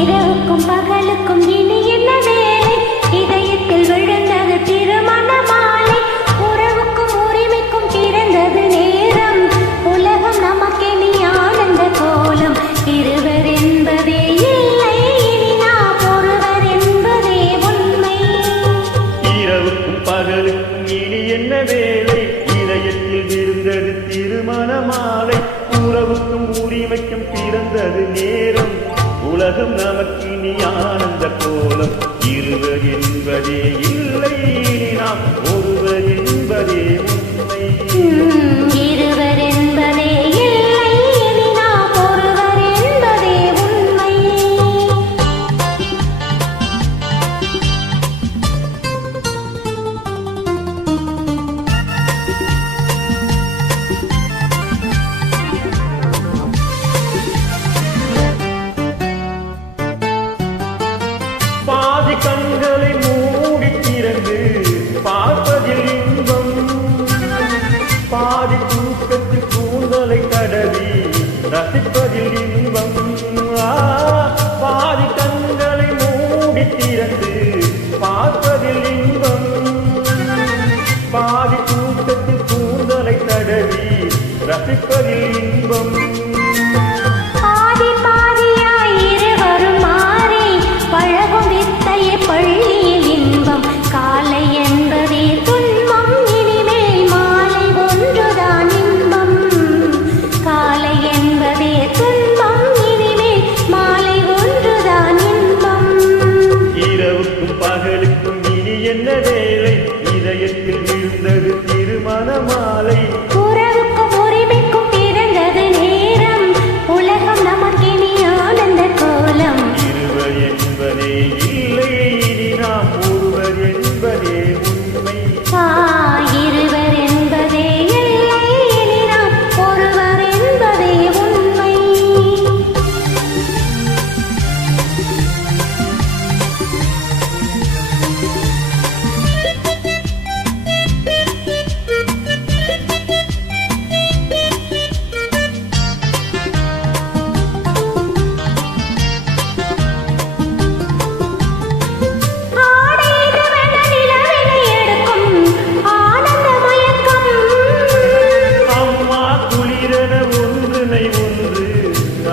இரவுக்கும் பகலுக்கும் இனி என்ன வேலை? இதயத்தில் விழுந்தது திருமண மாலை. உறவுக்கும் உரிமைக்கும் பிறந்தது நேரம். உலகம் நமக்கெனி ஆனந்த கோலம். இருவர் என்பதே இல்லை, இனி நாம் ஒருவர் என்பதே உண்மை. இரவுக்கும் பகலுக்கும் இனி என்ன வேலை? இதயத்தில் விழுந்தது திருமண மாலை. உறவுக்கும் உரிமைக்கும் பிறந்தது நேரம். உலகம் நமக்கினி ஆனந்த கோலம். இருவர் என்பதே இல்லை, நாம் ஒருவர் என்பதே உண்மை. இருவர் என்பதே இல்லை, இனி நாம் ஒருவர் என்பதே உண்மை. பாதி கண்களை மூடி திறந்து பார்ப்பதில் இன்பம். பாதி தூக்கத்தில் கூந்தலை கடவி ரசிப்பதில் இன்பம். பாதி கண்களை மூடி திறந்து பார்ப்பதில் இன்பம். பாதி தூக்கத்தில் கூந்தலை கடவி ரசிப்பதில் இன்பம். பழகும் வித்தையை பள்ளியில் இன்பம். காலை என்பதே துன்பம், இனிமேல் மாலை ஒன்றுதான் இன்பம். காலை என்பதே துன்பம், இனிமேல் மாலை ஒன்றுதான் இன்பம். இரவுக்கும் பகலுக்கும் இனி என்ன வேலை? இதயத்தில் விழுந்தது திருமண மாலை. உறவுக்கும் உரிமைக்கும் பிறந்தது நேரம். உலகம் நமக்கினி ஆனந்த கோலம். இருவர் என்பதே இல்லை, இனி நாம் ஒருவர் என்பதே உண்மை. இருவர் என்பதே இல்லை, இனி நாம் ஒருவர் என்பதே உண்மை.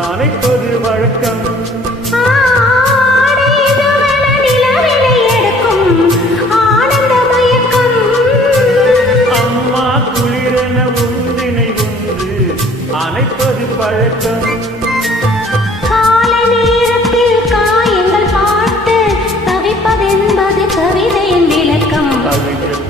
அணைப்பது வழக்கம். அம்மா குளிரென ஒன்றினை ஒன்று அணைப்பது பழக்கம். காலை நேரத்தில் காயங்கள் பாட்டு தவிப்பதென்பது கவிதையின் விளக்கம். கவிஞர்